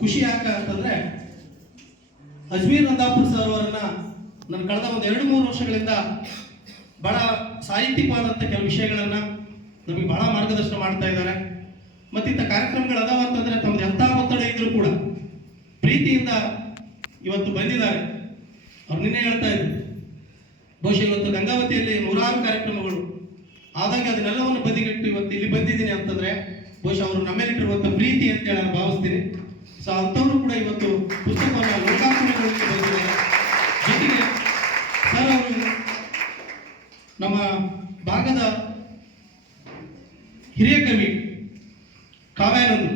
ಖುಷಿ ಯಾಕೆ ಅಂತಂದ್ರೆ ಅಜ್ಮೀರ್ ನಂದಾಪುರ್ ಸರ್ ಅವರನ್ನ ನಾನು ಕಳೆದ ಒಂದು ಎರಡು ಮೂರು ವರ್ಷಗಳಿಂದ ಬಹಳ ಸಾಹಿತ್ಯಿಕವಾದಂಥ ಕೆಲವು ವಿಷಯಗಳನ್ನ ನಮಗೆ ಬಹಳ ಮಾರ್ಗದರ್ಶನ ಮಾಡ್ತಾ ಇದ್ದಾರೆ. ಮತ್ತಿಂಥ ಕಾರ್ಯಕ್ರಮಗಳು ಅದಾವ ಅಂತಂದ್ರೆ ತಮ್ದು ಎಂಥ ಒತ್ತಡ ಇದ್ರೂ ಕೂಡ ಪ್ರೀತಿಯಿಂದ ಇವತ್ತು ಬಂದಿದ್ದಾರೆ. ಅವ್ರು ನಿನ್ನೆ ಹೇಳ್ತಾ ಇದ್ರು. ಬಹುಶಃ ಇವತ್ತು ಗಂಗಾವತಿಯಲ್ಲಿ ನೂರಾರು ಕಾರ್ಯಕ್ರಮಗಳು. ಆದಾಗ ಅದನ್ನೆಲ್ಲವನ್ನು ಬದಿಗಿಟ್ಟು ಇವತ್ತು ಇಲ್ಲಿ ಬಂದಿದ್ದೀನಿ ಅಂತಂದ್ರೆ ಬಹುಶಃ ಅವರು ನಮ್ಮೇಲಿಟ್ಟಿರುವಂಥ ಪ್ರೀತಿ ಅಂತ ಹೇಳಿ ನಾನು ಭಾವಿಸ್ತೀನಿ. ಸೊ ಕೂಡ ಇವತ್ತು ಪುಸ್ತಕವನ್ನು ಲೋಕಾರ್ಪಣೆಗೊಳಿಸಿ ಬಂದಿದ್ದಾರೆ ಜೊತೆಗೆ ಸರ್ ಅವರು ನಮ್ಮ ಭಾಗದ ಹಿರಿಯ ಕವಿ ಕಾವ್ಯಾನಂದ್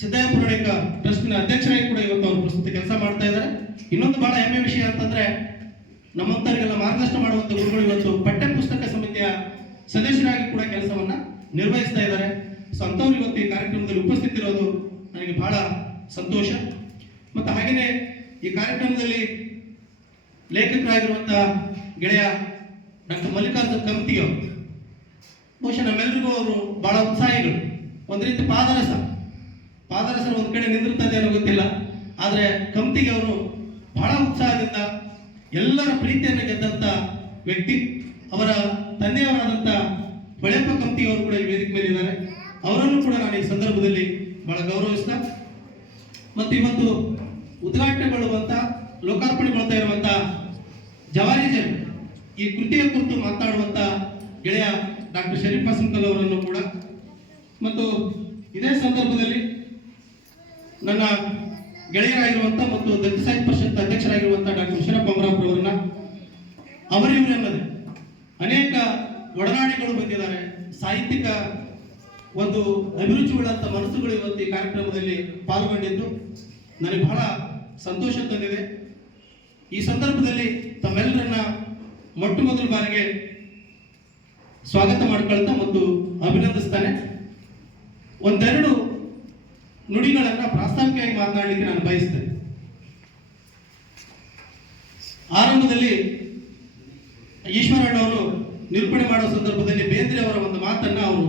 ಸಿದ್ದಯ್ಯ ಟ್ರಸ್ಟ್ನ ಟ್ರಸ್ಟಿನ ಅಧ್ಯಕ್ಷರಾಗಿ ಕೂಡ ಇವತ್ತು ಅವರು ಪ್ರಸ್ತುತ ಕೆಲಸ ಮಾಡ್ತಾ ಇದ್ದಾರೆ. ಇನ್ನೊಂದು ಬಹಳ ಹೆಮ್ಮೆ ವಿಷಯ ಅಂತಂದ್ರೆ ನಮ್ಮಂತರಿಗೆಲ್ಲ ಮಾರ್ಗದರ್ಶನ ಮಾಡುವಂಥ ಗುರುಗಳು ಇವತ್ತು ಪಠ್ಯ ಪುಸ್ತಕ ಸಮಿತಿಯ ಸದಸ್ಯರಾಗಿ ಕೂಡ ಕೆಲಸವನ್ನ ನಿರ್ವಹಿಸ್ತಾ ಇದ್ದಾರೆ. ಸೊ ಅಂಥವ್ರು ಇವತ್ತು ಈ ಕಾರ್ಯಕ್ರಮದಲ್ಲಿ ಉಪಸ್ಥಿತಿರೋದು ನನಗೆ ಬಹಳ ಸಂತೋಷ. ಮತ್ತು ಹಾಗೆಯೇ ಈ ಕಾರ್ಯಕ್ರಮದಲ್ಲಿ ಲೇಖಕರಾಗಿರುವಂಥ ಗೆಳೆಯ ಡಾಕ್ಟರ್ ಮಲ್ಲಿಕಾರ್ಜುನ್ ಅವರು ಬಹುಶಃ ನಮ್ಮೆಲ್ಲರಿಗೂ ಅವರು ಬಹಳ ಉತ್ಸಾಹಿಗಳು. ಒಂದು ರೀತಿ ಪಾದರಸ. ಪಾದರಸ ಒಂದು ಕಡೆ ನಿಂದಿರ್ತದೆ ಅನ್ನೋ ಗೊತ್ತಿಲ್ಲ. ಆದರೆ ಕಮ್ತಿಗೆ ಅವರು ಬಹಳ ಉತ್ಸಾಹದಿಂದ ಎಲ್ಲರ ಪ್ರೀತಿಯನ್ನು ಗೆದ್ದಂಥ ವ್ಯಕ್ತಿ. ಅವರ ತಂದೆಯವರಾದಂಥ ಹೊಳೆಪ್ಪ ಕಂಪ್ತಿಯವರು ಕೂಡ ಈ ವೇದಿಕೆ ಮೇಲಿದ್ದಾರೆ. ಅವರನ್ನು ಕೂಡ ನಾನು ಈ ಸಂದರ್ಭದಲ್ಲಿ ಬಹಳ ಗೌರವಿಸ್ತಾ ಮತ್ತು ಇವತ್ತು ಉದ್ಘಾಟನೆಗೊಳ್ಳುವಂತ ಲೋಕಾರ್ಪಣೆಗೊಳ್ತಾ ಇರುವಂತ ಜವಾರಿ ಜನ್ ಈ ಕೃತಿಯ ಕುರಿತು ಮಾತಾಡುವಂಥ ಗೆಳೆಯ ಡಾಕ್ಟರ್ ಶರೀಫ್ ಹಸನ್ಕಲ್ ಅವರನ್ನು ಕೂಡ. ಮತ್ತು ಇದೇ ಸಂದರ್ಭದಲ್ಲಿ ನನ್ನ ಗೆಳೆಯರಾಗಿರುವಂಥ ಮತ್ತು ದಲಿತ ಸಾಹಿತ್ಯ ಪರಿಷತ್ ಅಧ್ಯಕ್ಷರಾಗಿರುವಂಥ ಡಾಕ್ಟರ್ ವಿಶ್ವನಾಥ್ ಅವರನ್ನ ಅವರಿವರೆನ್ನದೆ ಅನೇಕ ಒಡನಾಡಿಗಳು ಬಂದಿದ್ದಾರೆ. ಸಾಹಿತ್ಯಿಕ ಒಂದು ಅಭಿರುಚಿ ಮನಸ್ಸುಗಳು ಇವತ್ತು ಈ ಕಾರ್ಯಕ್ರಮದಲ್ಲಿ ಪಾಲ್ಗೊಂಡಿದ್ದು. ನನಗೆ ಬಹಳ ಸಂತೋಷ ತಂದಿದೆ. ಈ ಸಂದರ್ಭದಲ್ಲಿ ತಮ್ಮೆಲ್ಲರನ್ನ ಮೊಟ್ಟ ಮೊದಲ ಬಾರಿಗೆ ಸ್ವಾಗತ ಮಾಡ್ಕೊಳ್ತಾ ಮತ್ತು ಅಭಿನಂದಿಸ್ತಾನೆ. ಒಂದೆರಡು ನುಡಿಗಳನ್ನು ಪ್ರಾಸ್ತಾವಿಕವಾಗಿ ಮಾತನಾಡಲಿಕ್ಕೆ ನಾನು ಬಯಸ್ತೇನೆ. ಆರಂಭದಲ್ಲಿ ಈಶ್ವರಣ್ಣ ಅವರು ನಿರೂಪಣೆ ಮಾಡುವ ಸಂದರ್ಭದಲ್ಲಿ ಬೇಂದ್ರೆ ಅವರ ಒಂದು ಮಾತನ್ನು ಅವರು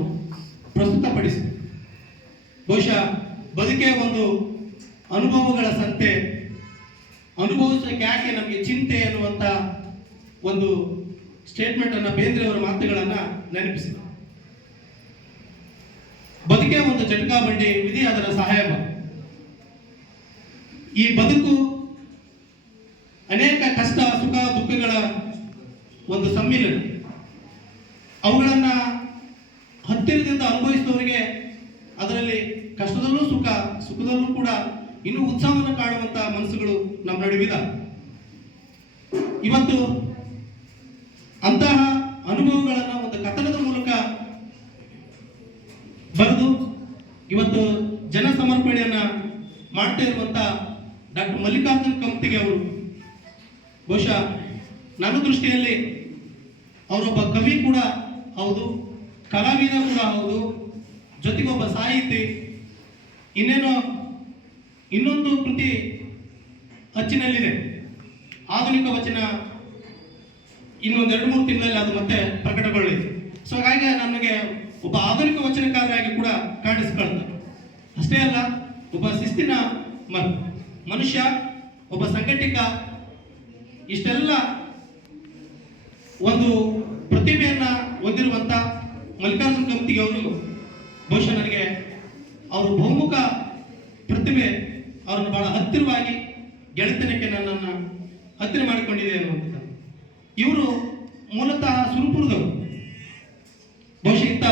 ಪ್ರಸ್ತುತಪಡಿಸಿದರು. ಬಹುಶಃ ಬದುಕೆಯ ಒಂದು ಅನುಭವಗಳ ಸಂತೆ. ಅನುಭವಿಸಲಿಕ್ಕೆ ಯಾಕೆ ನಮಗೆ ಚಿಂತೆ ಅನ್ನುವಂಥ ಒಂದು ಸ್ಟೇಟ್ಮೆಂಟ್ ಅನ್ನ ಬೇಂದ್ರೆ ಅವರ ಮಾತುಗಳನ್ನ ನೆನಪಿಸಿದ. ಬದುಕೆ ಒಂದು ಜಟಕಾ ಬಂಡಿ, ವಿಧಿ ಅದರ ಸಹಾಯ ಈ ಬದುಕು ಅನೇಕ ಕಷ್ಟ, ಸುಖ, ದುಃಖಗಳ ಒಂದು ಸಮ್ಮಿಲನ. ಅವುಗಳನ್ನ ಹತ್ತಿರದಿಂದ ಅನುಭವಿಸಿದವರಿಗೆ ಅದರಲ್ಲಿ ಕಷ್ಟದಲ್ಲೂ ಸುಖ, ಸುಖದಲ್ಲೂ ಕೂಡ ಇನ್ನೂ ಉತ್ಸಾಹವನ್ನು ಕಾಣುವಂತಹ ಮನಸ್ಸುಗಳು ನಮ್ಮ ನಡುವಿದ. ಇವತ್ತು ಅಂತಹ ಅನುಭವಗಳನ್ನು ಒಂದು ಕಥನದ ಮೂಲಕ ಬರೆದು ಇವತ್ತು ಜನ ಸಮರ್ಪಣೆಯನ್ನ ಮಾಡ್ತಾ ಇರುವಂತ ಡಾಕ್ಟರ್ ಮಲ್ಲಿಕಾರ್ಜುನ್ ಕಂಪ್ತಿಗೆ ಅವರು. ಬಹುಶಃ ನನ್ನ ದೃಷ್ಟಿಯಲ್ಲಿ ಅವರೊಬ್ಬ ಕವಿ ಕೂಡ ಹೌದು, ಕಲಾವಿದ ಕೂಡ ಹೌದು, ಜೊತೆಗೆ ಒಬ್ಬ ಸಾಹಿತಿ, ಇನ್ನೇನೋ ಇನ್ನೊಂದು ಕೃತಿ ಅಚ್ಚಿನಲ್ಲಿದೆ. ಆಧುನಿಕ ವಚನ ಇನ್ನೊಂದೆರಡು ಮೂರು ತಿಂಗಳಲ್ಲಿ ಅದು ಮತ್ತೆ ಪ್ರಕಟಗೊಳ್ಳಿದೆ ಸೊ ಹಾಗಾಗಿ ನನಗೆ ಒಬ್ಬ ಆಧುನಿಕ ವಚನಕಾರರಾಗಿ ಕೂಡ ಕಾಣಿಸ್ಕೊಳ್ತಾರೆ ಅಷ್ಟೇ ಅಲ್ಲ, ಒಬ್ಬ ಶಿಸ್ತಿನ ಮನ್, ಮನುಷ್ಯ, ಒಬ್ಬ ಸಂಘಟಿಕ, ಇಷ್ಟೆಲ್ಲ ಒಂದು ಪ್ರತಿಭೆಯನ್ನ ಹೊಂದಿರುವಂತ ಮಲ್ಲಿಕಾರ್ಜುನ್ ಕಮಿಟಿಗೆ ಅವರು ಬಹುಶಃ ನನಗೆ ಅವರು ಬಹುಮುಖ ಪ್ರತಿಭೆ ಅವರನ್ನು ಬಹಳ ಹತ್ತಿರವಾಗಿ ಗೆಳೆತನಕ್ಕೆ ನನ್ನನ್ನು ಹತ್ತಿರ ಮಾಡಿಕೊಂಡಿದೆ ಅನ್ನುವಂಥದ್ದು. ಇವರು ಮೂಲತಃ ಸುರಪುರದವರು. ಬಹುಶಃ ಇಂಥ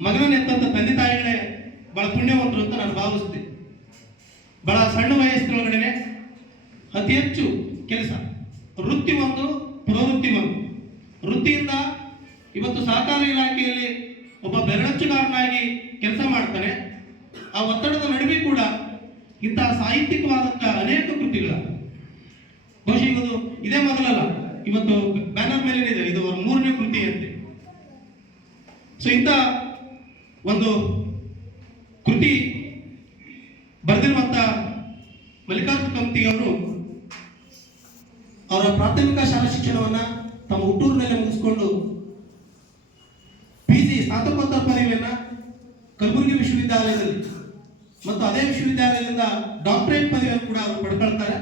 ಮಗನನ್ನೆತ್ತಂತ ತಂದೆ ತಾಯಿಗಳೇ ಬಹಳ ಪುಣ್ಯವಂತರು ಅಂತ ನಾನು ಭಾವಿಸ್ತೀನಿ. ಬಹಳ ಸಣ್ಣ ವಯಸ್ಸಿನೊಳಗಡೆ ಅತಿ ಹೆಚ್ಚು ಕೆಲಸ. ವೃತ್ತಿ ಒಂದು, ಪ್ರವೃತ್ತಿ ಒಂದು. ವೃತ್ತಿಯಿಂದ ಇವತ್ತು ಸಹಕಾರ ಇಲಾಖೆಯಲ್ಲಿ ಒಬ್ಬ ಬೆರಳಚ್ಚುಗಾರನಾಗಿ ಕೆಲಸ ಮಾಡ್ತಾನೆ. ಆ ಒತ್ತಡದ ನಡುವೆ ಕೂಡ ಇಂತಹ ಸಾಹಿತ್ಯಿಕವಾದಂತಹ ಅನೇಕ ಕೃತಿಗಳ ಬಹುಶಃ ಇವತ್ತು ಇದೇ ಮೊದಲಲ್ಲ. ಇವತ್ತು ಬ್ಯಾನರ್ ಮೇಲೆ ಇದೆ ಇದು ಅವರ ಮೂರನೇ ಕೃತಿ ಅಂತೆ. ಸೊ ಇಂಥ ಒಂದು ಕೃತಿ ಬರೆದಿರುವಂತ ಮಲ್ಲಿಕಾರ್ಜುನ ಕಂಪ್ತಿ ಅವರು ಅವರ ಪ್ರಾಥಮಿಕ ಶಾಲಾ ಶಿಕ್ಷಣವನ್ನ ತಮ್ಮ ಹುಟ್ಟೂರಿನಲ್ಲಿ ಮುಗಿಸ್ಕೊಂಡು ಪಿ ಜಿ ಸ್ನಾತಕೋತ್ತರ ಪದವಿಯನ್ನ ಕಲಬುರಗಿ ವಿಶ್ವವಿದ್ಯಾಲಯದಲ್ಲಿ ಮತ್ತು ಅದೇ ವಿಶ್ವವಿದ್ಯಾಲಯದಿಂದ ಡಾಕ್ಟರೇಟ್ ಪದವಿಯನ್ನು ಕೂಡ ಅವರು ಪಡ್ಕೊಳ್ತಾರೆ.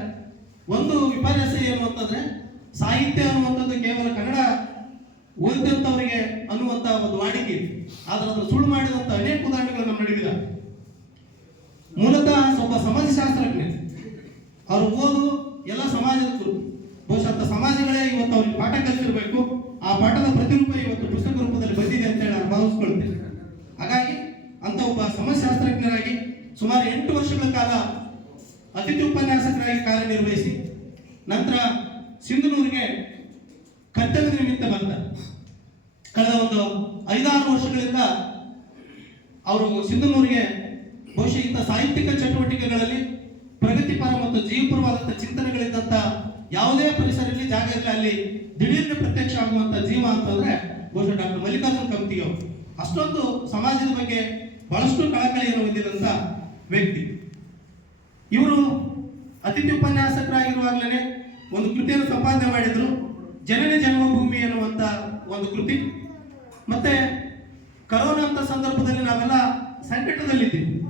ಒಂದು ವಿಪರ್ಯಾಸ ಏನು ಅಂತಂದ್ರೆ, ಸಾಹಿತ್ಯ ಅನ್ನುವಂಥದ್ದು ಕೇವಲ ಕನ್ನಡ ಓದಿದಂಥವರಿಗೆ ಅನ್ನುವಂಥ ಒಂದು ವಾಡಿಕೆ. ಆದ್ರೆ ಅದನ್ನು ಸುಳ್ಳು ಮಾಡಿದಂಥ ಅನೇಕ ಉದಾಹರಣೆಗಳು ನಮ್ಮ ನಡೆದಿದೆ ಮೂಲತಃ ಒಬ್ಬ ಸಮಾಜಶಾಸ್ತ್ರಜ್ಞ. ಅವರು ಓದು ಎಲ್ಲ ಸಮಾಜದ ಕುರಿತು ಬಹುಶಃ ಸಮಾಜಗಳೇ ಇವತ್ತು ಅವ್ರಿಗೆ ಪಾಠ ಕಲಿಸಿರ್ಬೇಕು ಆ ಪಾಠದ ಪ್ರತಿರೂಪ ಇವತ್ತು ಪುಸ್ತಕ ರೂಪದಲ್ಲಿ ಬಂದಿದೆ ಅಂತ ಹೇಳಿ ನಾನು ಭಾವಿಸ್ಕೊಳ್ತೇನೆ ಹಾಗಾಗಿ ಅಂತ ಒಬ್ಬ ಸಮಾಜಶಾಸ್ತ್ರಜ್ಞರಾಗಿ ಸುಮಾರು ಎಂಟು ವರ್ಷಗಳ ಕಾಲ ಅತಿಥಿ ಉಪನ್ಯಾಸಕರಾಗಿ ಕಾರ್ಯನಿರ್ವಹಿಸಿ, ನಂತರ ಸಿಂಧನೂರಿಗೆ ಕರ್ತವ್ಯ ನಿಮಿತ್ತ ಬಂದ. ಕಳೆದ ಒಂದು ಐದಾರು ವರ್ಷಗಳಿಂದ ಅವರು ಸಿಂಧನೂರಿಗೆ ಬಹುಶಃ ಇಂಥ ಸಾಹಿತ್ಯಿಕ ಚಟುವಟಿಕೆಗಳಲ್ಲಿ ಪ್ರಗತಿಪರ ಮತ್ತು ಜೀವಪರವಾದಂಥ ಚಿಂತನೆಗಳಿದ್ದಂಥ ಯಾವುದೇ ಪರಿಸರದಲ್ಲಿ ಜಾಗ ಇರಲಿ, ಅಲ್ಲಿ ದಿಢೀರ್ನ ಪ್ರತ್ಯಕ್ಷ ಆಗುವಂಥ ಜೀವ ಅಂತಂದ್ರೆ ಬಹುಶಃ ಡಾಕ್ಟರ್ ಮಲ್ಲಿಕಾರ್ಜುನ್ ಕಮ್ತಿಯವರು ಅಷ್ಟೊಂದು ಸಮಾಜದ ಬಗ್ಗೆ ಬಹಳಷ್ಟು ಕಳಕಳಿಯನ್ನು ಹೊಂದಿದಂಥ ವ್ಯಕ್ತಿ. ಇವರು ಅತಿಥಿ ಉಪನ್ಯಾಸಕರಾಗಿರುವಾಗಲೇ ಒಂದು ಕೃತಿಯನ್ನು ಸಂಪಾದನೆ ಮಾಡಿದ್ರು. ಜನನ ಜನ್ಮಭೂಮಿ ಎನ್ನುವಂತ ಒಂದು ಕೃತಿ. ಮತ್ತೆ ಕರೋನಾ ಅಂತ ಸಂದರ್ಭದಲ್ಲಿ ನಾವೆಲ್ಲ ಸಂಕಟದಲ್ಲಿದ್ದೀವಿ.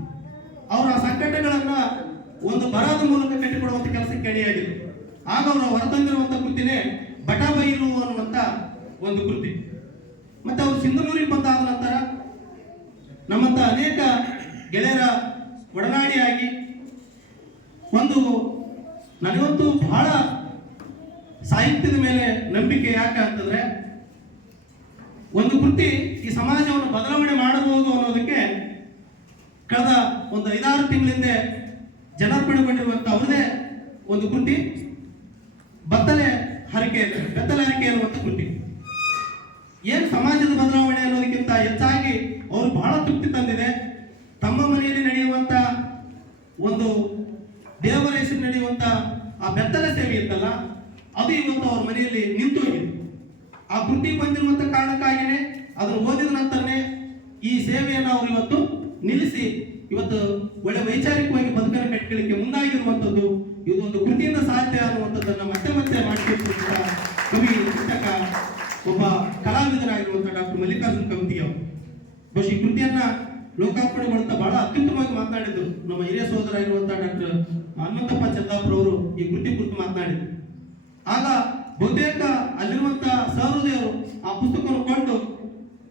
ಅವರ ಸಂಕಟಗಳನ್ನ ಒಂದು ಬರಹದ ಮೂಲಕ ಕಟ್ಟಿಕೊಡುವಂಥ ಕೆಲಸಕ್ಕೆ ಅಡಿಯಾಗಿದ್ರು. ಆಗ ಅವರು ಹೊರತಂದಿರುವಂಥ ಕೃತಿನೇ ಬಟಾಬೈಲು ಅನ್ನುವಂತ ಒಂದು ಕೃತಿ. ಮತ್ತೆ ಅವರು ಸಿಂಧನೂರಿಗೆ ಬಂದಾದ ನಂತರ ನಮ್ಮಂತ ಅನೇಕ ಗೆಳೆಯರ ಒಡನಾಡಿಯಾಗಿ ಒಂದು ನನಗಂತೂ ಬಹಳ ಸಾಹಿತ್ಯದ ಮೇಲೆ ನಂಬಿಕೆ ಯಾಕೆ ಅಂತಂದ್ರೆ ಒಂದು ಕೃತಿ ಈ ಸಮಾಜವನ್ನು ಬದಲಾವಣೆ ಮಾಡಬಹುದು ಅನ್ನೋದಕ್ಕೆ ಕಳೆದ ಒಂದು ಐದಾರು ತಿಂಗಳ ಹಿಂದೆ ಅವರದೇ ಒಂದು ಕೃತಿ, ಬತ್ತಲೆ ಹರಕೆ ಬೆತ್ತಲೆ ಹರಕೆ ಅನ್ನುವಂಥ ಕೃತಿ. ಏನು ಸಮಾಜದ ಬದಲಾವಣೆ ಅನ್ನೋದಕ್ಕಿಂತ ಹೆಚ್ಚಾಗಿ ಅವರು ಬಹಳ ತೃಪ್ತಿ ತಂದಿದೆ. ಒಂದು ದೇವರ ಹೆಸರು ನಡೆಯುವಂತ ಆ ಬೆತ್ತನ ಸೇವೆ ಇತ್ತಲ್ಲ, ಅದು ಇವತ್ತು ಅವ್ರ ಮನೆಯಲ್ಲಿ ನಿಂತು ಹೋಗಿದೆ ಆ ಕೃತಿ ಬಂದಿರುವಂತ ಕಾರಣಕ್ಕಾಗಿನೇ ಅದನ್ನು ಓದಿದ ನಂತರನೇ ಈ ಸೇವೆಯನ್ನು ಅವರು ಇವತ್ತು ನಿಲ್ಲಿಸಿ, ಇವತ್ತು ಒಳ್ಳೆ ವೈಚಾರಿಕವಾಗಿ ಬದುಕನ್ನು ಕಟ್ಟಿಕೊಳ್ಳಿಕ್ಕೆ ಮುಂದಾಗಿರುವಂಥದ್ದು ಇದೊಂದು ಕೃತಿಯಿಂದ ಸಾಧ್ಯ ಅನ್ನುವಂಥದ್ದನ್ನು ಮತ್ತೆ ಮತ್ತೆ ಮಾಡಿಕೊಟ್ಟಿರುವಂತ ಕವಿ ಚಿಂತಕ ಒಬ್ಬ ಕಲಾವಿದರಾಗಿರುವಂತಹ ಡಾಕ್ಟರ್ ಮಲ್ಲಿಕಾರ್ಜುನ್ ಕಮತಿ ಅವರು. ಬಹುಶಃ ಈ ಕೃತಿಯನ್ನ ಲೋಕಾರ್ಪಣೆಗೊಳ್ತಾ ಬಹಳ ಅತ್ಯುತ್ತಮವಾಗಿ ಮಾತನಾಡಿದ್ರು. ನಮ್ಮ ಹಿರಿಯ ಸಹೋದರ ಆಗಿರುವಂತಹ ಡಾಕ್ಟರ್ ಹನುಮಂತಪ್ಪ ಚಂದಾಪುರ ಅವರು ಈ ಕೃತಿ ಕುರಿತು ಮಾತನಾಡಿದ್ರು. ಆಗ ಬಹುತೇಕ ಅಲ್ಲಿರುವಂತಹ ಸಹೃದಯರು ಆ ಪುಸ್ತಕವನ್ನು ಕೊಂಡು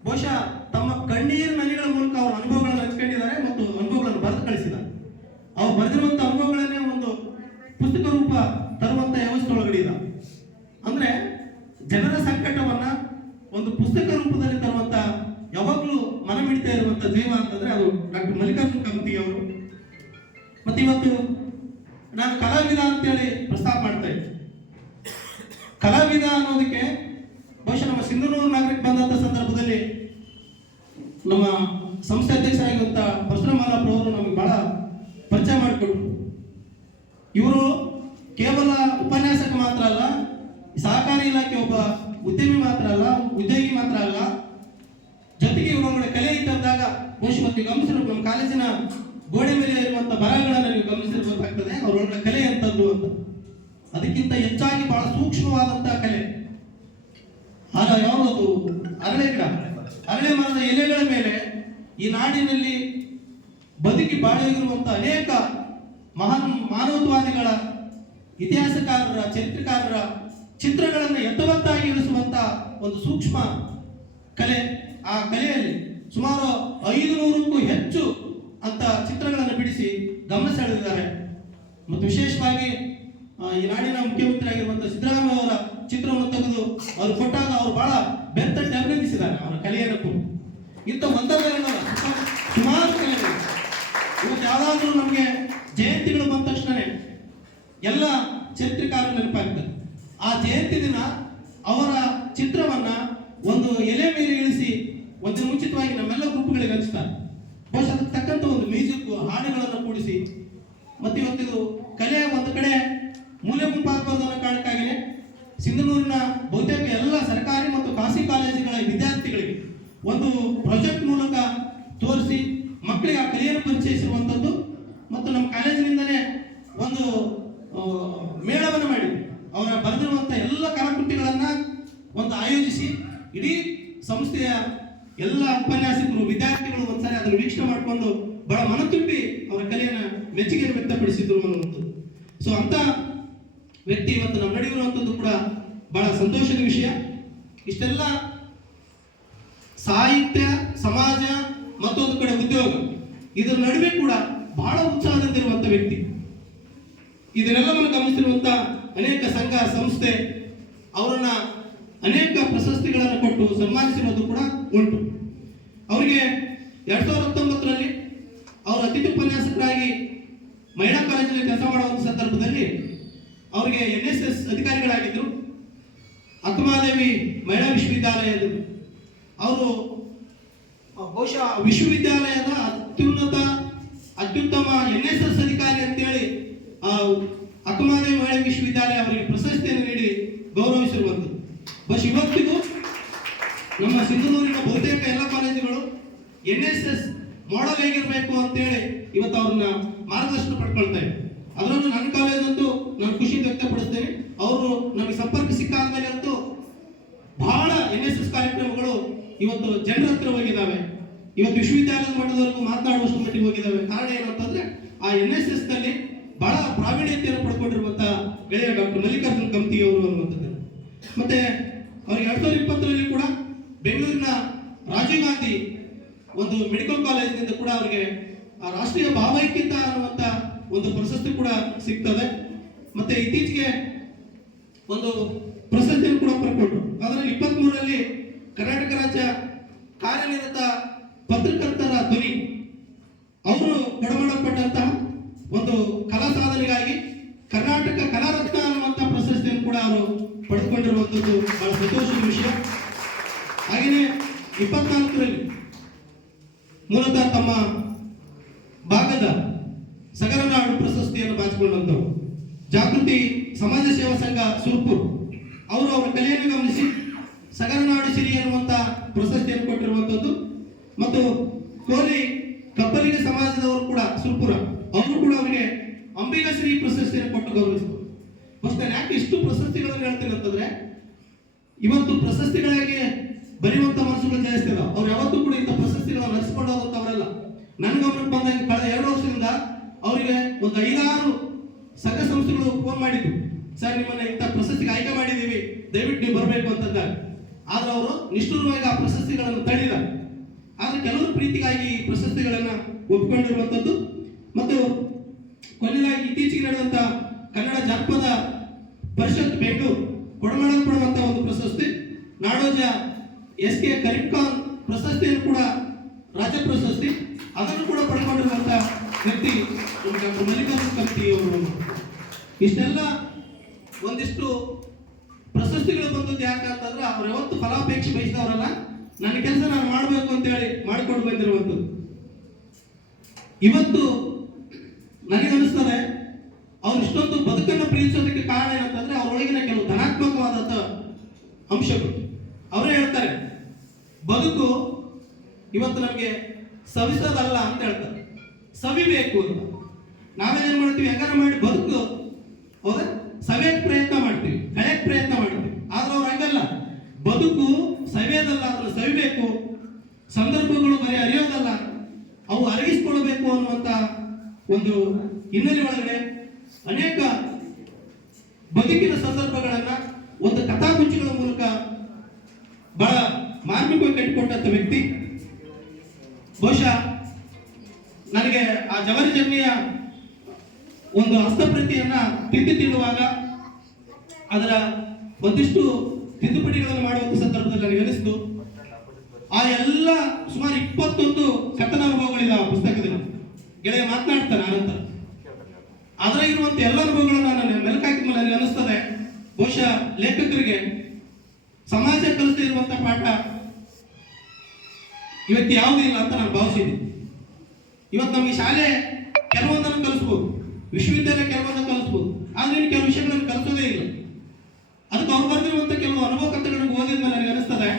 ಬಹುಶಃ ತಮ್ಮ ಕಣ್ಣೀರಿನ ನಲಿಗಳ ಮೂಲಕ ಅವರ ಅನುಭವಗಳನ್ನು ಹಂಚಿಕೊಂಡಿದ್ದಾರೆ ಮತ್ತು ಅನುಭವಗಳನ್ನು ಬರೆದು ಕಳಿಸಿದ್ದಾರೆ. ಅವ್ರು ಬರೆದಿರುವಂತಹ ಅನುಭವಗಳನ್ನೇ ಒಂದು ಪುಸ್ತಕ ರೂಪ ತರುವಂತ ವ್ಯವಸ್ಥೆ ಒಳಗಡೆ ಇದೆ. ಅಂದ್ರೆ ಜನರ ಸಂಕಟವನ್ನ ಒಂದು ಪುಸ್ತಕ ರೂಪದಲ್ಲಿ ತರುವಂತ ಯಾವಾಗಲೂ ಮನ ಬಿಡ್ತಾ ಇರುವಂತ ಜೀವ ಅಂತಂದ್ರೆ ಅದು ಡಾಕ್ಟರ್ ಮಲ್ಲಿಕಾರ್ಜುನ್ ಕಮತಿ ಅವರು. ಮತ್ತೆ ಇವತ್ತು ನಾನು ಕಲಾವಿದ ಅಂತೇಳಿ ಪ್ರಸ್ತಾಪ ಮಾಡ್ತಾ ಇದ್ದೆ. ಕಲಾವಿದ ಅನ್ನೋದಕ್ಕೆ ಬಹುಶಃ ನಮ್ಮ ಸಿಂಧನೂರು ನಾಗರಿಕ ಬಂದಂತ ಸಂದರ್ಭದಲ್ಲಿ ನಮ್ಮ ಸಂಸ್ಥೆ ಅಧ್ಯಕ್ಷರಾಗಿರುವಂತ ಪರಶುರಾಮಲ್ಲಪ್ಪ ಅವರು ನಮಗೆ ಬಹಳ ಪರಿಚಯ ಮಾಡಿಕೊಟ್ರು. ಇವರು ಕೇವಲ ಉಪನ್ಯಾಸಕ ಮಾತ್ರ ಅಲ್ಲ ಸಹಕಾರಿ ಇಲಾಖೆ ಒಬ್ಬ ಉದ್ಯಮಿ ಮಾತ್ರ ಅಲ್ಲ, ಉದ್ಯೋಗಿ ಮಾತ್ರ ಅಲ್ಲ ಜೊತೆಗೆ ಇವರು ಕಲೆ ಇದ್ದಾಗ ಬಹುಶಃ ಮತ್ತು ಗಮನಿಸಿರ್ಬೇಕು, ನಮ್ಮ ಕಾಲೇಜಿನ ಗೋಡೆ ಮೇಲೆ ಇರುವಂತಹ ಬರಹಗಳನ್ನು ನೀವು ಗಮನಿಸಿರ್ಬೇಕಾಗ್ತದೆ ಅವರೊಳಗಡೆ ಕಲೆ ಅಂತದ್ದು ಅಂತ. ಅದಕ್ಕಿಂತ ಹೆಚ್ಚಾಗಿ ಬಹಳ ಸೂಕ್ಷ್ಮವಾದಂತಹ ಕಲೆ. ಆಗ ಯಾವುದು ಅರಳೆ ಗಿಡ. ಅರಳೆ ಮರದ ಎಲೆಗಳ ಮೇಲೆ ಈ ನಾಡಿನಲ್ಲಿ ಬದುಕಿ ಬಾಳಿರುವಂತಹ ಅನೇಕ ಮಹಾನ್ ಮಾನವತ್ವಾದಿಗಳ ಇತಿಹಾಸಕಾರರ, ಚರಿತ್ರಕಾರರ ಚಿತ್ರಗಳನ್ನು ಯಥಾವತ್ತಾಗಿ ಇರಿಸುವಂತ ಒಂದು ಸೂಕ್ಷ್ಮ ಕಲೆ. ಆ ಕಲೆಯಲ್ಲಿ ಸುಮಾರು ಐದು ನೂರಕ್ಕೂ ಹೆಚ್ಚು ಅಂತ ಚಿತ್ರಗಳನ್ನು ಬಿಡಿಸಿ ಗಮನ ಸೆಳೆದಿದ್ದಾರೆ. ಮತ್ತು ವಿಶೇಷವಾಗಿ ಈ ನಾಡಿನ ಮುಖ್ಯಮಂತ್ರಿ ಆಗಿರುವಂತಹ ಸಿದ್ದರಾಮಯ್ಯ ಅವರ ಚಿತ್ರವನ್ನು ತೆಗೆದು ಅವರು ಕೊಟ್ಟಾಗ ಅವರು ಬಹಳ ಬೆತ್ತಟ್ಟಿ ಅಭಿನಂದಿಸಿದ್ದಾರೆ ಅವರ ಕಲೆಯನ್ನು. ಇಂಥ ಒಂದಲ್ಲ ಸುಮಾರು ಕಲೆಗಳು ಇವತ್ತು ಯಾವ್ದಾದ್ರೂ ನಮಗೆ ಜಯಂತಿಗಳು ಬಂದ ತಕ್ಷಣನೇ ಎಲ್ಲ ಚರಿತ್ರಕಾರರು ನೆನಪಾಗ್ತದೆ. ಆ ಜಯಂತಿ ದಿನ ಅವರ ಚಿತ್ರವನ್ನ ಒಂದು ಎಲೆ ಮೇಲೆ ಇಳಿಸಿ ಒಂದು ಮುಂಚಿತವಾಗಿ ನಮ್ಮೆಲ್ಲ ಗುಂಪುಗಳಿಗೆ ಹಂಚ್ತಾರೆ. ಬಹುಶಃ ಅದಕ್ಕೆ ತಕ್ಕಂತ ಒಂದು ಮ್ಯೂಸಿಕ್, ಹಾಡುಗಳನ್ನು ಕೂಡಿಸಿ. ಮತ್ತೆ ಇವತ್ತಿದು ಕಲೆ ಒಂದು ಕಡೆ ಮೂಲೆ ಗುಂಪಾಗಬಾರ್ದು ಅನ್ನೋ ಕಾರಣಕ್ಕಾಗಲಿ ಸಿಂಧನೂರಿನ ಬಹುತೇಕ ಎಲ್ಲ ಸರ್ಕಾರಿ ಮತ್ತು ಖಾಸಗಿ ಕಾಲೇಜುಗಳ ವಿದ್ಯಾರ್ಥಿಗಳಿಗೆ ಒಂದು ಪ್ರಾಜೆಕ್ಟ್ ಮೂಲಕ ತೋರಿಸಿ ಮಕ್ಕಳಿಗೆ ಆ ಕಲೆಯನ್ನು ಪರಿಚಯಿಸಿರುವಂಥದ್ದು ಮತ್ತು ನಮ್ಮ ಕಾಲೇಜಿನಿಂದಲೇ ಒಂದು ಮೇಳವನ್ನು ಮಾಡಿ ಅವರ ಬರೆದಿರುವಂಥ ಎಲ್ಲ ಕಲಾಕೃತಿಗಳನ್ನು ಒಂದು ಆಯೋಜಿಸಿ ಇಡೀ ಸಂಸ್ಥೆಯ ಎಲ್ಲ ಉಪನ್ಯಾಸಕರು, ವಿದ್ಯಾರ್ಥಿಗಳು ಒಂದ್ಸಾರಿ ಅದನ್ನು ವೀಕ್ಷಣೆ ಮಾಡಿಕೊಂಡು ಬಹಳ ಮನತುಂಬಿ ಅವರ ಕಲೆ ವ್ಯಕ್ತಪಡಿಸಿದ್ರು ಅನ್ನುವಂಥದ್ದು. ಸೊ ಅಂತ ವ್ಯಕ್ತಿ ಇವತ್ತು ನಮ್ಮ ನಡೆಯುವಂಥದ್ದು ಕೂಡ ಬಹಳ ಸಂತೋಷದ ವಿಷಯ. ಇಷ್ಟೆಲ್ಲ ಸಾಹಿತ್ಯ, ಸಮಾಜ ಮತ್ತೊಂದು ಕಡೆ ಉದ್ಯೋಗ, ಇದರ ನಡುವೆ ಕೂಡ ಬಹಳ ಉತ್ಸಾಹದಿಂದಿರುವಂಥ ವ್ಯಕ್ತಿ. ಇದನ್ನೆಲ್ಲವನ್ನು ಗಮನಿಸಿರುವಂಥ ಅನೇಕ ಸಂಘ, ಸಂಸ್ಥೆ, ಅವರನ್ನ ಪ್ರಶಸ್ತಿಗಳನ್ನು ಕೊಟ್ಟು ಸನ್ಮಾನಿಸಿರೋದು ಕೂಡ ಉಂಟು. ಅವರಿಗೆ ಎರಡ್ ಸಾವಿರದ ಹತ್ತೊಂಬತ್ತರಲ್ಲಿ ಅವರು ಅತಿಥಿ ಉಪನ್ಯಾಸಕರಾಗಿ ಮಹಿಳಾ ಕಾಲೇಜಿನಲ್ಲಿ ಕೆಲಸ ಮಾಡುವಂಥ ಸಂದರ್ಭದಲ್ಲಿ ಅವರಿಗೆ ಎನ್ ಎಸ್ ಎಸ್ ಅಧಿಕಾರಿಗಳಾಗಿದ್ದರು. ಅಕ್ಕಮಹಾದೇವಿ ಮಹಿಳಾ ವಿಶ್ವವಿದ್ಯಾಲಯದ ಅವರು ಬಹುಶಃ ವಿಶ್ವವಿದ್ಯಾಲಯದ ಅತ್ಯುನ್ನತ ಅತ್ಯುತ್ತಮ ಎನ್ ಎಸ್ ಎಸ್ ಅಧಿಕಾರಿ ಅಂತೇಳಿ ಆ, ಅಕ್ಕಮಹಾದೇವಿ ಮಹಿಳಾ ವಿಶ್ವವಿದ್ಯಾಲಯ ಅವರಿಗೆ ಪ್ರಶಸ್ತಿಯನ್ನು ನೀಡಿ ಗೌರವಿಸಿರುವಂಥದ್ದು. ಬಸ್ ಇವತ್ತಿಗೂ ನಮ್ಮ ಸಿಂಧನೂರಿನ ಬಹುತೇಕ ಎಲ್ಲ ಕಾಲೇಜುಗಳು ಎನ್ ಎಸ್ ಎಸ್ ಮಾಡಲ್ ಹೇಗಿರಬೇಕು ಅಂತೇಳಿ ಇವತ್ತು ಅವ್ರನ್ನ ಮಾರ್ಗದರ್ಶನ ಪಡ್ಕೊಳ್ತಾ ಇದೆ ಅದರಲ್ಲೂ ನನ್ನ ಕಾಲೇಜಂತೂ ನಾನು ಖುಷಿ ವ್ಯಕ್ತಪಡಿಸ್ತೇನೆ. ಅವರು ನಮಗೆ ಸಂಪರ್ಕ ಸಿಕ್ಕ ಆದ್ಮೇಲೆ ಅಂತೂ ಬಹಳ ಎನ್ ಎಸ್ ಎಸ್ ಕಾರ್ಯಕ್ರಮಗಳು ಇವತ್ತು ಜನರ ಹತ್ರ ಹೋಗಿದ್ದಾವೆ. ಇವತ್ತು ವಿಶ್ವವಿದ್ಯಾಲಯದ ಮಟ್ಟದವರೆಗೂ ಮಾತನಾಡುವಷ್ಟು ಮಟ್ಟಿಗೆ ಹೋಗಿದ್ದಾವೆ. ಕಾರಣ ಏನಂತಂದ್ರೆ ಆ ಎನ್ ಎಸ್ ಎಸ್ನಲ್ಲಿ ಬಹಳ ಪ್ರಾವೀಣ್ಯತೆಯನ್ನು ಪಡ್ಕೊಂಡಿರುವಂತಹ ಗೆಳೆಯ ಡಾಕ್ಟರ್ ಮಲ್ಲಿಕಾರ್ಜುನ್ ಕಮ್ತಿ ಅವರು ಅನ್ನುವಂಥದ್ದು ಮತ್ತೆ ಅವ್ರಿಗೆ ಎರಡ್ ಸಾವಿರದ ಇಪ್ಪತ್ತರಲ್ಲಿ ಕೂಡ ಬೆಂಗಳೂರಿನ ರಾಜೀವ್ ಗಾಂಧಿ ಒಂದು ಮೆಡಿಕಲ್ ಕಾಲೇಜಿನಿಂದ ಕೂಡ ಅವರಿಗೆ ಆ ರಾಷ್ಟ್ರೀಯ ಭಾವೈಕ್ಯತ ಅನ್ನುವಂತ ಒಂದು ಪ್ರಶಸ್ತಿ ಕೂಡ ಸಿಗ್ತದೆ. ಮತ್ತೆ ಇತ್ತೀಚೆಗೆ ಒಂದು ಪ್ರಶಸ್ತಿಯನ್ನು ಕೂಡ ಪಡ್ಕೊಂಡ್ರು ಅದರಲ್ಲಿ ಇಪ್ಪತ್ತ್ ಮೂರರಲ್ಲಿ ಕರ್ನಾಟಕ ರಾಜ್ಯ ಕಾರ್ಯನಿರತ ಪತ್ರಕರ್ತರ ಧ್ವನಿ, ಅವರು ಕೊಡಮಾಡಲ್ಪಟ್ಟಂತಹ ಒಂದು ಕಲಾ ಸಾಧನೆಗಾಗಿ ಕರ್ನಾಟಕ ಕಲಾರತ್ನ ಅನ್ನುವಂಥ ಪ್ರಶಸ್ತಿಯನ್ನು ಕೂಡ ಅವರು ಪಡೆದುಕೊಂಡಿರುವಂಥದ್ದು ಬಹಳ ಸಂತೋಷದ ವಿಷಯ. ಹಾಗೆಯೇ ಇಪ್ಪತ್ನಾಲ್ಕರಲ್ಲಿ ಮೂಲತಃ ತಮ್ಮ ಭಾಗದ ಸಗರನಾಡು ಪ್ರಶಸ್ತಿಯನ್ನು ಬಾಚಿಕೊಂಡಂಥವು ಜಾಗೃತಿ ಸಮಾಜ ಸೇವಾ ಸಂಘ ಸುರ್ಪುರ್. ಅವರು ಅವರ ಕಲೆಯನ್ನು ಗಮನಿಸಿ ಸಗರನಾಡು ಸಿರಿ ಎನ್ನುವಂತ ಪ್ರಶಸ್ತಿಯನ್ನು ಕೊಟ್ಟಿರುವಂತದ್ದು ಮತ್ತು ಕೋಲಿ ಕಬ್ಬಲಿಗ ಸಮಾಜದವರು ಕೂಡ ಸುರ್ಪುರ. ಅವರು ಕೂಡ ಅವರಿಗೆ ಅಂಬಿಗಶ್ರೀ ಪ್ರಶಸ್ತಿಯನ್ನು ಕೊಟ್ಟು ಗೌರವಿಸಿದರು. ಇಷ್ಟು ಪ್ರಶಸ್ತಿಗಳನ್ನು ಹೇಳ್ತೀನಿ ಅಂತಂದ್ರೆ, ಇವತ್ತು ಪ್ರಶಸ್ತಿಗಳಿಗೆ ಬರೆಯುವಂತ ಮನಸ್ಸುಗಳು ಜಯಿಸ್ತಿಲ್ಲ ಅವ್ರು ಯಾವತ್ತೂ ಕೂಡ ಇಂಥ ಪ್ರಶಸ್ತಿಗಳನ್ನು ನಡೆಸ್ಕೊಂಡು ಹೋದಂತವರಲ್ಲ ನನ್ನ ಗಮನಕ್ಕೆ ಬಂದ ಕಳೆದ ಎರಡು ವರ್ಷದಿಂದ ಅವರಿಗೆ ಒಂದು ಐದಾರು ಸಂಘ ಸಂಸ್ಥೆಗಳು ಫೋನ್ ಮಾಡಿದ್ರು. ಸರ್, ನಿಮ್ಮನ್ನ ಇಂಥ ಪ್ರಶಸ್ತಿಗೆ ಆಯ್ಕೆ ಮಾಡಿದ್ದೀವಿ. ದಯವಿಟ್ಟು ನೀವು ಬರಬೇಕು ಅಂತಂದಾಗ. ಆದ್ರೆ ಅವರು ನಿಷ್ಠುರವಾಗಿ ಆ ಪ್ರಶಸ್ತಿಗಳನ್ನು ತಡೆದ ಆದ್ರೆ ಕೆಲವರು ಪ್ರೀತಿಗಾಗಿ ಈ ಪ್ರಶಸ್ತಿಗಳನ್ನ ಒಪ್ಕೊಂಡಿರುವಂತದ್ದು. ಮತ್ತು ಕೊನೆಯದಾಗಿ ಇತ್ತೀಚೆಗೆ ನಡೆದಂತ ಕನ್ನಡ ಜಾನಪದ ಪರಿಷತ್ ಬೆಂಗಳೂರು ಕೊಡಮಾಡಲ್ಪಡುವಂತ ಒಂದು ಪ್ರಶಸ್ತಿ. ನಾಡೋಜ ಎಸ್ ಕೆ ಕರೀಂ ಪ್ರಶಸ್ತಿಯನ್ನು ಕೂಡ ರಾಜ್ಯ ಪ್ರಶಸ್ತಿ. ಅದನ್ನು ಕೂಡ ಪಡ್ಕೊಂಡಿರುವಂತ ವ್ಯಕ್ತಿ ಡಾಕ್ಟರ್ ಮಲ್ಲಿಕಾರ್ಜುನ ಕಮಿಟಿ ಅವರು. ಇಷ್ಟೆಲ್ಲ ಒಂದಿಷ್ಟು ಪ್ರಶಸ್ತಿಗಳು ಬಂದದ್ದು ಯಾಕಂತಂದ್ರೆ ಅವ್ರು ಯಾವತ್ತು ಫಲಾಪೇಕ್ಷೆ ಬಯಸಿದವರಲ್ಲ. ನನ್ನ ಕೆಲಸ ನಾನು ಮಾಡಬೇಕು ಅಂತೇಳಿ ಮಾಡಿಕೊಂಡು ಬಂದಿರುವಂಥದ್ದು ಇವತ್ತು ನನಗನ್ನಿಸ್ತದೆ ಅವ್ರು ಇಷ್ಟೊಂದು ಬದುಕನ್ನು ಪ್ರೀತಿಸೋದಕ್ಕೆ ಕಾರಣ ಧನಾತ್ಮಕವಾದಂಥ ಅಂಶಗಳು. ಅವರು ಹೇಳ್ತಾರೆ, ಬದುಕು ಇವತ್ತು ನಮಗೆ ಸವಿಸೋದಲ್ಲ ಅಂತ ಹೇಳ್ತಾರೆ. ಸವಿಬೇಕು ಅಂತ. ನಾವೇನು ಮಾಡ್ತೀವಿ? ಹೆಂಗಾರ ಮಾಡಿ ಬದುಕು. ಹೌದಾ? ಸವಿಯಕ್ಕೆ ಪ್ರಯತ್ನ ಮಾಡ್ತೀವಿ ಕಳೆಯಕ್ಕೆ ಪ್ರಯತ್ನ ಮಾಡ್ತೀವಿ. ಆದ್ರೆ ಅವ್ರು ಹಂಗಲ್ಲ. ಬದುಕು ಸವಿಯೋದಲ್ಲ ಅದನ್ನು ಸವಿಬೇಕು. ಸಂದರ್ಭಗಳು ಬರೀ ಅರಿಯೋದಲ್ಲ. ಅವು ಅರಗಿಸ್ಕೊಳ್ಬೇಕು ಅನ್ನುವಂತ ಒಂದು ಹಿನ್ನೆಲೆ ಒಳಗಡೆ ಅನೇಕ ಬದುಕಿನ ಸಂದರ್ಭಗಳನ್ನ ಒಂದು ಕಥಾಕುಂಚಗಳ ಮೂಲಕ ಬಹಳ ಮಾರ್ಮಿಕವಾಗಿ ಕಟ್ಟಿಕೊಂಡಂತ ವ್ಯಕ್ತಿ. ಬಹುಶಃ ನನಗೆ ಆ ಜವರಿ ಜನ್ಮಿಯ ಒಂದು ಹಸ್ತಪ್ರತಿಯನ್ನ ತಿದ್ದು ತಿಳುವಾಗ ಅದರ ಒಂದಿಷ್ಟು ತಿದ್ದುಪಡಿಗಳನ್ನು ಮಾಡುವಂತ ಸಂದರ್ಭದಲ್ಲಿ ನನಗೆ ಅನಿಸ್ತು. ಆ ಎಲ್ಲ ಸುಮಾರು ಇಪ್ಪತ್ತೊಂದು ಕಥನ ಆ ಪುಸ್ತಕದಲ್ಲಿ. ಗೆಳೆಯ ಮಾತನಾಡ್ತಾನೆ ಆನಂತರ. ಅದರಾಗಿರುವಂತ ಎಲ್ಲ ಅನುಭವಗಳನ್ನ ನಾನು ಮೆಲುಕಾಕಿದ ಮೇಲೆ ನನಗೆ ಅನಿಸ್ತದೆ. ಬಹುಶಃ ಲೇಖಕರಿಗೆ ಸಮಾಜ ಕಲಿಸ್ತಾ ಇರುವಂತ ಪಾಠ ಇವತ್ತು ಯಾವುದೂ ಇಲ್ಲ ಅಂತ ನಾನು ಭಾವಿಸಿದ್ದೆ ಇವತ್ತು ನಮಗೆ ಶಾಲೆ ಕೆಲವೊಂದನ್ನು ಕಲಿಸ್ಬೋದು, ವಿಶ್ವವಿದ್ಯಾಲಯ ಕೆಲವೊಂದನ್ನು ಕಲಿಸ್ಬೋದು, ಆದರೆ ಇನ್ನು ಕೆಲವು ವಿಷಯಗಳನ್ನು ಕಲಿಸೋದೇ ಇಲ್ಲ. ಅದಕ್ಕೆ ಅವ್ರು ಬರೆದಿರುವಂತ ಕೆಲವು ಅನುಭವ ಕಥೆಗಳನ್ನು ಓದಿದ ಮೇಲೆ ನನಗೆ ಅನಿಸ್ತದೆ,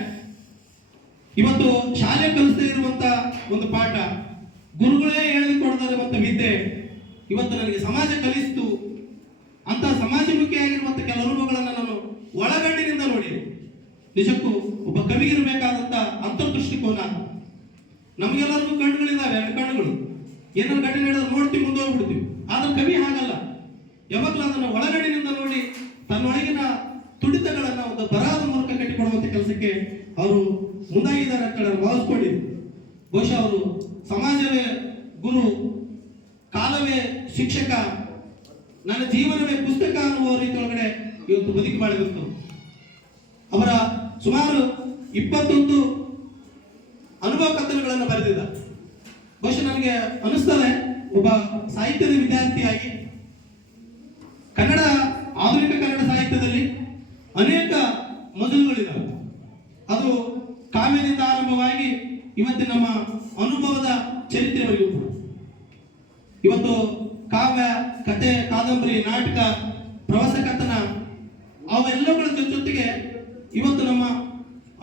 ಇವತ್ತು ಶಾಲೆ ಕಲಿಸದೇ ಇರುವಂತ ಒಂದು ಪಾಠ ಗುರುಗಳೇ ಹೇಳಿಕೊಡದಿರುವಂತ ವಿದ್ಯೆ. ಇವತ್ತು ನನಗೆ ಸಮಾಜ ಕಲಿಸ್ತು ಅಂತ ಸಮಾಜಮುಖಿಯಾಗಿರುವಂತ ಕೆಲ ಅನುಭವಗಳನ್ನು ನಾನು ಒಳಗಣ್ಣಿನಿಂದ ನೋಡಿ ನಿಜಕ್ಕೂ ಒಬ್ಬ ಕವಿಗಿರಬೇಕಾದಂತ ಅಂತರ್ದೃಷ್ಟಿಕೋನ ನಮಗೆಲ್ಲರಿಗೂ ಕಣ್ಣುಗಳಿದ್ದಾವೆ ಕಣ್ಣುಗಳು. ಏನಾದ್ರು ಘಟನೆ ಹೇಳಿದ್ರೆ ನೋಡ್ತೀವಿ ಮುಂದೋಗ್ಬಿಡ್ತೀವಿ ಆದ್ರೆ ಕವಿ ಯಾವಾಗಲೂ ಅದನ್ನು ಒಳಗಡೆಯಿಂದ ನೋಡಿ ತನ್ನೊಳಗಿನ ತುಡಿತಗಳನ್ನು ಒಂದು ಬರಹದ ಮೂಲಕ ಕಟ್ಟಿಕೊಡುವಂತ ಕೆಲಸಕ್ಕೆ ಅವರು ಮುಂದಾಗಿದ್ದಾರೆ ಅಂತ ನಾನು ಬಹುಶಃ ಅವರು ಸಮಾಜವೇ ಗುರು, ಕಾಲವೇ ಶಿಕ್ಷಕ ನನ್ನ ಜೀವನವೇ ಪುಸ್ತಕ ಅನ್ನುವ ರೀತಿಯೊಳಗಡೆ ಇವತ್ತು ಬದುಕಿ ಮಾಡಿರುತ್ತೆ ಅವರ ಸುಮಾರು ಇಪ್ಪತ್ತೊಂದು ಅನುಭವ ಕಥನಗಳನ್ನು ಬರೆದಿದ್ದ. ಬಹುಶಃ ನನಗೆ ಅನಿಸ್ತದೆ ಒಬ್ಬ ಸಾಹಿತ್ಯದ ವಿದ್ಯಾರ್ಥಿಯಾಗಿ. ಕನ್ನಡ, ಆಧುನಿಕ ಕನ್ನಡ ಸಾಹಿತ್ಯದಲ್ಲಿ ಅನೇಕ ಮೊದಲುಗಳಿದ್ದಾವೆ ಅದು ಕಾವ್ಯದಿಂದ ಆರಂಭವಾಗಿ ಇವತ್ತು ನಮ್ಮ ಅನುಭವದ ಚರಿತ್ರೆವರೆಗೂ ಇವತ್ತು ಕಾವ್ಯ, ಕತೆ ಕಾದಂಬರಿ ನಾಟಕ ಪ್ರವಾಸ ಕಥನ ಅವೆಲ್ಲವುಗಳ ಜೊತೆ ಜೊತೆಗೆ ಇವತ್ತು ನಮ್ಮ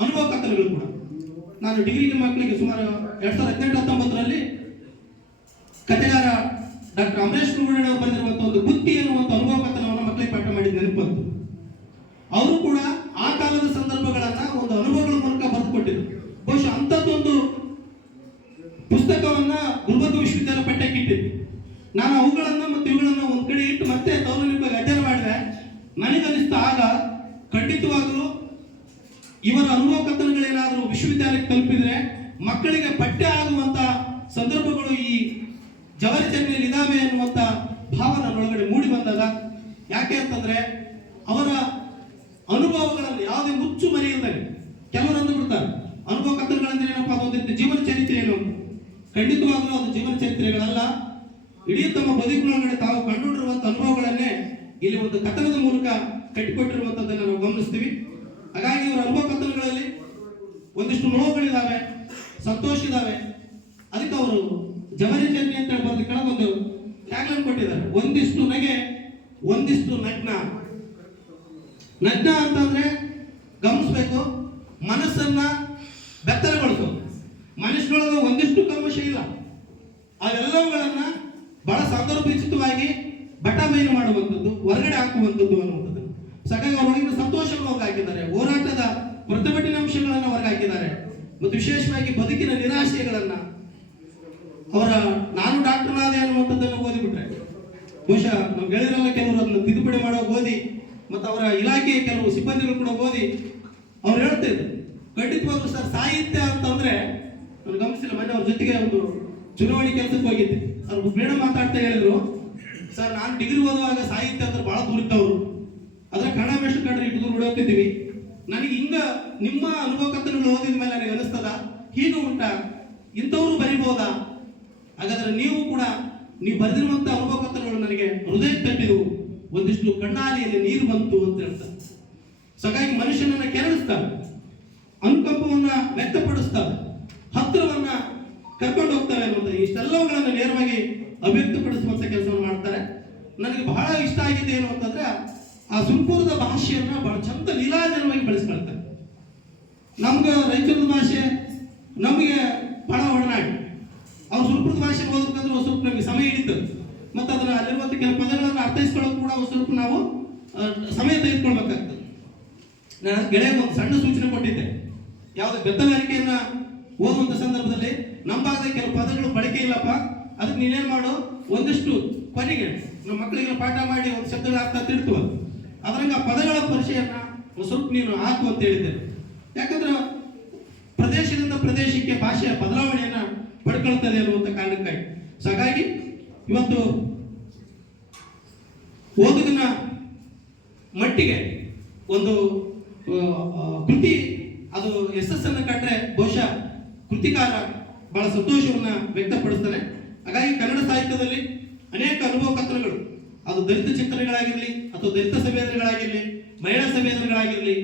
ಅನುಭವ ಕಥನಗಳು ಕೂಡ. ನಾನು ಡಿಗ್ರಿಗೆ ಮಕ್ಕಳಿಗೆ ಸುಮಾರು ಎರಡ್ ಸಾವಿರದ ಹದಿನೆಂಟು ಹತ್ತೊಂಬತ್ತರಲ್ಲಿ ಕಥೆಗಾರ ಡಾಕ್ಟರ್ ಅಮರೇಶ್ ಅವರು ಬರೆದಿರುವಂತಹ ಒಂದು ಬುತ್ತಿ ಎನ್ನುವಂತ ಅನುಭವ ಕಥನವನ್ನು ಮಕ್ಕಳಿಗೆ ಪಾಠ ಮಾಡಿದ ನೆನಪು ಬಂತು ಅವರು ಕೂಡ ಆ ಕಾಲದ ಸಂದರ್ಭಗಳನ್ನ ಒಂದು ಅನುಭವಗಳ ಮೂಲಕ ಬರೆದುಕೊಟ್ಟಿದ್ರು. ಬಹುಶಃ ಅಂಥದ್ದೊಂದು ಪುಸ್ತಕವನ್ನ ಗುಲ್ಬರ್ಗ ವಿಶ್ವವಿದ್ಯಾಲಯ ಇಟ್ಟಿದ್ದು ನಾನು ಅವುಗಳನ್ನ ಮತ್ತು ಇವುಗಳನ್ನ ಒಂದ್ ಕಡೆ ಇಟ್ಟು ಮತ್ತೆ ದೌರ್ನಿಕವಾಗಿ ಅಧ್ಯಯನ ಮಾಡಿದೆ. ನನಗನಿಸ್ತ ಆಗ ಖಂಡಿತವಾಗಲೂ ಇವರ ಅನುಭವ ಕಥನಗಳೇನಾದರೂ ವಿಶ್ವವಿದ್ಯಾಲಯಕ್ಕೆ ತಲುಪಿದ್ರೆ ಮಕ್ಕಳಿಗೆ ಪಠ್ಯ ಆಗುವಂತ ಸಂದರ್ಭಗಳು ಈ ಜವರಿ ಚರ್ಮೆಯಲ್ಲಿ ಇದಾವೆ ಅನ್ನುವಂತ ಭಾವ ನನ್ನ ಒಳಗಡೆ ಮೂಡಿ ಬಂದಾಗ ಯಾಕೆ ಅಂತಂದ್ರೆ ಅವರ ಅನುಭವಗಳನ್ನು ಯಾವುದೇ ಮುಚ್ಚು ಮರೆಯಿಲ್ಲದೆ ಕೆಲವರು ಅಂದು ಬಿಡ್ತಾರೆ. ಅನುಭವ ಕಥನಗಳಂದ್ರೆ ಏನಪ್ಪಾ ಅದು ರೀತಿ ಜೀವನ ಚರಿತ್ರೆ ಏನು? ಖಂಡಿತವಾಗಲೂ ಅದು ಜೀವನ ಚರಿತ್ರೆಗಳಲ್ಲ. ಇಡೀ ತಮ್ಮ ಬದುಕಿನೊಳಗಡೆ ತಾವು ಕಂಡುಕೊಂಡಿರುವಂತ ಅನುಭವಗಳನ್ನೇ ಇಲ್ಲಿ ಒಂದು ಕಥನದ ಮೂಲಕ ಕಟ್ಟಿಕೊಟ್ಟಿರುವಂತದ್ದನ್ನು ನಾವು ಗಮನಿಸ್ತೀವಿ. ಹಾಗಾಗಿ ಇವರ ಅನುಭವ ಕಥನಗಳಲ್ಲಿ ಒಂದಿಷ್ಟು ನೋವುಗಳಿದಾವೆ ಸಂತೋಷ ಇದಾವೆ ಅದಕ್ಕೆ ಅವರು ಜವರಿ ಜರ್ನಿ ಅಂತ ಹೇಳಿ ಒಂದು ಟ್ಯಾಗ್ಲೈನ್ ಕೊಟ್ಟಿದ್ದಾರೆ. ಒಂದಿಷ್ಟು ನಗೆ, ಒಂದಿಷ್ಟು ನಗ್ನ. ನಗ್ನ ಅಂತಂದ್ರೆ ಗಮನಿಸ್ಬೇಕು, ಮನಸ್ಸನ್ನ ಬೆತ್ತರಗೊಳಿಸೋದು ಮನುಷ್ಯನೊಳಗೆ ಒಂದಿಷ್ಟು ಕಲ್ಮಶ ಇಲ್ಲ ಅವೆಲ್ಲವುಗಳನ್ನ ಬಹಳ ಸಂದರ್ಭೋಚಿತವಾಗಿ ಬಟ ಮೇಲೆ ಮಾಡುವಂಥದ್ದು, ಹೊರಗಡೆ ಹಾಕುವಂಥದ್ದು ಅನ್ನುವಂಥದ್ದು. ಸೊ ಹಾಗಾಗಿ ಅವರೊಳಗಿನ ಸಂತೋಷವನ್ನು ಹೊರಗೆ ಹಾಕಿದ್ದಾರೆ. ಹೋರಾಟದ ಪ್ರತಿಭಟನೆ ಅಂಶಗಳನ್ನು ಹೊರಗೆ ಹಾಕಿದ್ದಾರೆ. ಮತ್ತು ವಿಶೇಷವಾಗಿ ಬದುಕಿನ ನಿರಾಶೆಗಳನ್ನ ಅವರ ನಾನು ಡಾಕ್ಟರ್ನಾದೆ ಅನ್ನುವಂಥದ್ದನ್ನು ಓದಿಬಿಟ್ರೆ. ಬಹುಶಃ ನಮ್ಮ ಗೆಳೆಯರೆಲ್ಲ ಕೆಲವರು ಅದನ್ನು ತಿದ್ದುಪಡಿ ಮಾಡೋ ಓದಿ, ಮತ್ತು ಅವರ ಇಲಾಖೆಯ ಕೆಲವು ಸಿಬ್ಬಂದಿಗಳು ಕೂಡ ಓದಿ ಅವ್ರು ಹೇಳ್ತಾ ಇದ್ರು. ಖಂಡಿತವಾಗ್ಲೂ ಸರ್, ಸಾಹಿತ್ಯ ಅಂತಂದ್ರೆ, ನಾನು ಗಮನಿಸಿಲ್ಲ, ಮೊನ್ನೆ ಅವ್ರ ಜೊತೆಗೆ ಒಂದು ಚುನಾವಣೆ ಕೆಲಸಕ್ಕೆ ಹೋಗಿದ್ದೆ. ಅವ್ರು ಮೇಡಮ್ ಮಾತಾಡ್ತಾ ಹೇಳಿದ್ರು. ಸರ್, ನಾನು ಡಿಗ್ರಿ ಓದುವಾಗ ಸಾಹಿತ್ಯ ಅಂದ್ರೆ ಬಹಳ ದೂರ ಅದ್ರ ಕನ್ನಡ ಮೇಷನ್ ಕಂಡ್ರೆ ಇಟ್ಟು ದೂರ ನನಗೆ ಹಿಂಗ ನಿಮ್ಮ ಅನುಭವ ಕಥನಗಳು ಓದಿದ ಮೇಲೆ ನನಗೆ ಅನಿಸ್ತದ? ಹೀಗೂ ಉಂಟ? ಇಂಥವ್ರು ಬರಿಬಹುದಾ ಹಾಗಾದ್ರೆ ನೀವು ಕೂಡ ನೀವು ಬರೆದಿರುವಂತ ಅನುಭವ ಕಥನಗಳು ನನಗೆ ಹೃದಯ ತಟ್ಟಿದವು. ಒಂದಿಷ್ಟು ಕಣ್ಣಾಲಿಯಲ್ಲಿ ನೀರು ಬಂತು ಅಂತ ಹೇಳ್ತಾರೆ. ಸೊ ಹಾಗಾಗಿ ಮನುಷ್ಯನನ್ನ ಕೆರಳಿಸ್ತಾರೆ. ಅನುಕಂಪವನ್ನ ವ್ಯಕ್ತಪಡಿಸ್ತಾರೆ. ಕರ್ಕೊಂಡು ಹೋಗ್ತವೆ ಅನ್ನೋದು ಇಷ್ಟೆಲ್ಲವುಗಳನ್ನು ನೇರವಾಗಿ ಅಭಿವ್ಯಕ್ತಪಡಿಸುವಂತ ಕೆಲಸವನ್ನು ಮಾಡ್ತಾರೆ. ನನಗೆ ಬಹಳ ಇಷ್ಟ ಆಗಿದೆ ಏನು ಅಂತಂದ್ರೆ ಆ ಸುಲ್ಪುರದ ಭಾಷೆಯನ್ನ ಬಹಳ ಚಂದ ಲೀಲಾಜನವಾಗಿ ಬಳಸ್ಕೊಳ್ತಾರೆ. ನಮ್ಗೆ ರೈತರದ ಭಾಷೆ ನಮಗೆ ಬಹಳ ಒಡನಾಡಿ. ಅವ್ರು ಸುಲ್ಪುರದ ಭಾಷೆ ಓದಬೇಕಂದ್ರೆ ಒಂದು ಸ್ವಲ್ಪ ನಮಗೆ ಸಮಯ ಹಿಡಿತು. ಮತ್ತು ಅದನ್ನ ಅಲ್ಲಿರುವಂಥ ಕೆಲವು ಪದಗಳನ್ನು ಅರ್ಥೈಸ್ಕೊಳ್ಳೋಕೆ ಕೂಡ ಒಂದು ಸ್ವಲ್ಪ ನಾವು ಸಮಯ ತೆಗೆದುಕೊಳ್ಬೇಕಾಗ್ತದೆ. ನಾನು ಗೆಳೆಯ ಒಂದು ಸಣ್ಣ ಸೂಚನೆ ಕೊಟ್ಟಿದ್ದೆ. ಯಾವುದೇ ಬೆತ್ತಗಾರಿಕೆಯನ್ನು ಓದುವಂಥ ಸಂದರ್ಭದಲ್ಲಿ ನಮ್ಮ ಭಾಗದ ಕೆಲವು ಪದಗಳು ಬಳಕೆ ಇಲ್ಲಪ್ಪ. ಅದಕ್ಕೆ ನೀನೇನು ಮಾಡು? ಒಂದಿಷ್ಟು ಕೊನೆಗೆ ನಮ್ಮ ಮಕ್ಕಳಿಗೆ ಪಾಠ ಮಾಡಿ ಒಂದು ಶಬ್ದಗಳ ಅರ್ಥ ತಿಳ್ತುವ ಅದರಂಗ ಪದಗಳ ಪರಿಚಯನ ಸ್ವಲ್ಪ ನೀನು ಹಾಕು ಅಂತ ಹೇಳಿದ್ದೆ. ಯಾಕಂದ್ರೆ ಪ್ರದೇಶದಿಂದ ಪ್ರದೇಶಕ್ಕೆ ಭಾಷೆಯ ಬದಲಾವಣೆಯನ್ನ ಪಡ್ಕೊಳ್ತದೆ ಅನ್ನುವಂಥ ಕಾರಣಕ್ಕಾಗಿ. ಸೊ ಹಾಗಾಗಿ ಇವತ್ತು ಓದುಗನ ಮಟ್ಟಿಗೆ ಒಂದು ಕೃತಿ, ಅದು ಯಶಸ್ಸನ್ನು ಕಂಡ್ರೆ ಬಹುಶಃ ಕೃತಿಕಾರ ಬಹಳ ಸಂತೋಷವನ್ನ ವ್ಯಕ್ತಪಡಿಸ್ತಾನೆ. ಹಾಗಾಗಿ ಕನ್ನಡ ಸಾಹಿತ್ಯದಲ್ಲಿ ಅನೇಕ ಅನುಭವ ಕಥನಗಳು ಅದು ದಲಿತ ಚಿಂತನೆಗಳಾಗಿರಲಿ ಅಥವಾ ದಲಿತ ಸಂವೇದನೆಗಳಾಗಿರಲಿ, ಮಹಿಳಾ ಸಂವೇದನೆಗಳಾಗಿರಲಿ